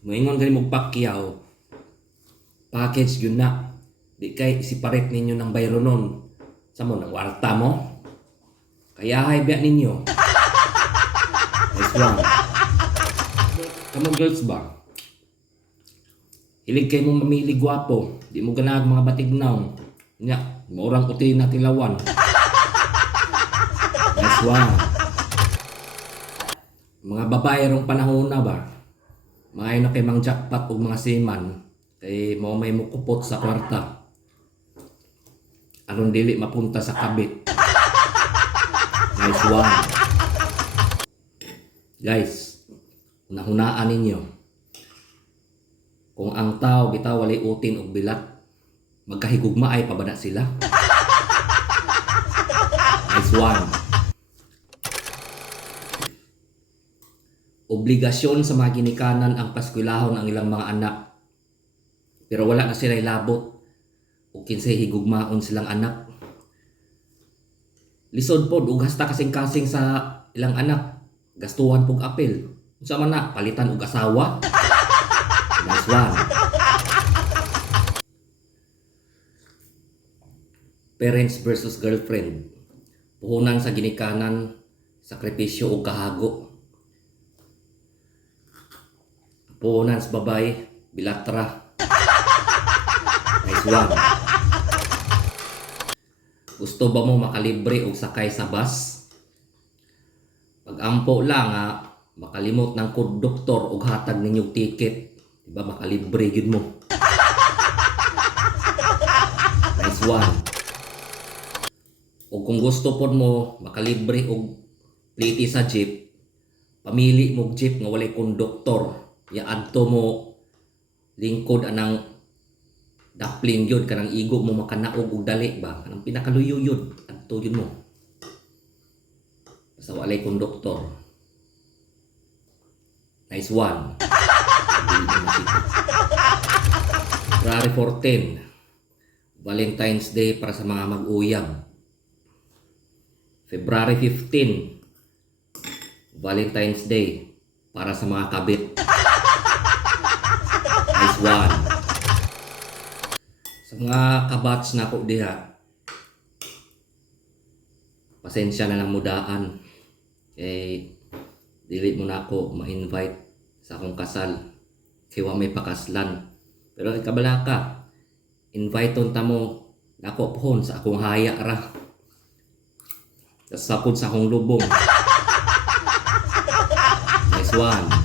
Moingon kani mo Pacquiao, package yun na. Di kay isiparet ninyo ng bayro nun. Sa mo, ng warta mo. Kaya hay biya ninyo. Nice one. Kamu girls ba? Hilig kayo mong mamili gwapo. Di mo ganag mga batignaw. Nya, maurang uti na tilawan. Nice one. Mga babae rong panahon na ba? Maayo na kay mang jackpot o mga seaman. Kay mo may mukupot sa kwarta. Aron dili mapunta sa kabit. Nice one. Guys, hunahunaan ninyo. Kung ang tao bitaw walay utin og bilat, magkahigugma ay pabada sila. Nice one. Obligasyon sa mga ginikanan ang paskwilahon ang ilang mga anak. Pero wala na sila'y labot o kinsay higugmaon silang anak. Lisod pod ug hasta kasing-kasing sa ilang anak. Gastuhan pog apel. Unsa man na palitan og asawa. Nice one. Parents versus girlfriend. Puhunan sa ginikanan, sakripisyo o kahago. Puhunan sa babay, bilatra. Nice one. Gusto ba mo makalibre o sakay sa bus? Pag-ampo lang ha, makalimot ng konduktor o hatag ninyong ticket. Diba makalibre yun mo. Nice one. O kung gusto po mo makalibre o pliti sa jeep, pamili mo jeep nga walay konduktor. Yaadto mo lingkod anang dapling yun, kanang igo mo makanaog og dali ba? Kanang pinakaluyo yun, adto yun mo. Basta walay konduktor. Nice one. February 14, Valentine's Day para sa mga mag-uyab. February 15, Valentine's Day para sa mga kabit. Nice one. Sa mga kabats na ako diha, pasensya na lang mudaan. Dili mo na ako ma-invite sa akong kasal. Kaya may pakaslan. Pero kabala ka, invite ta mo nako pohon sa akong haya ra. Sa sakod sa akong lubong. Nice one.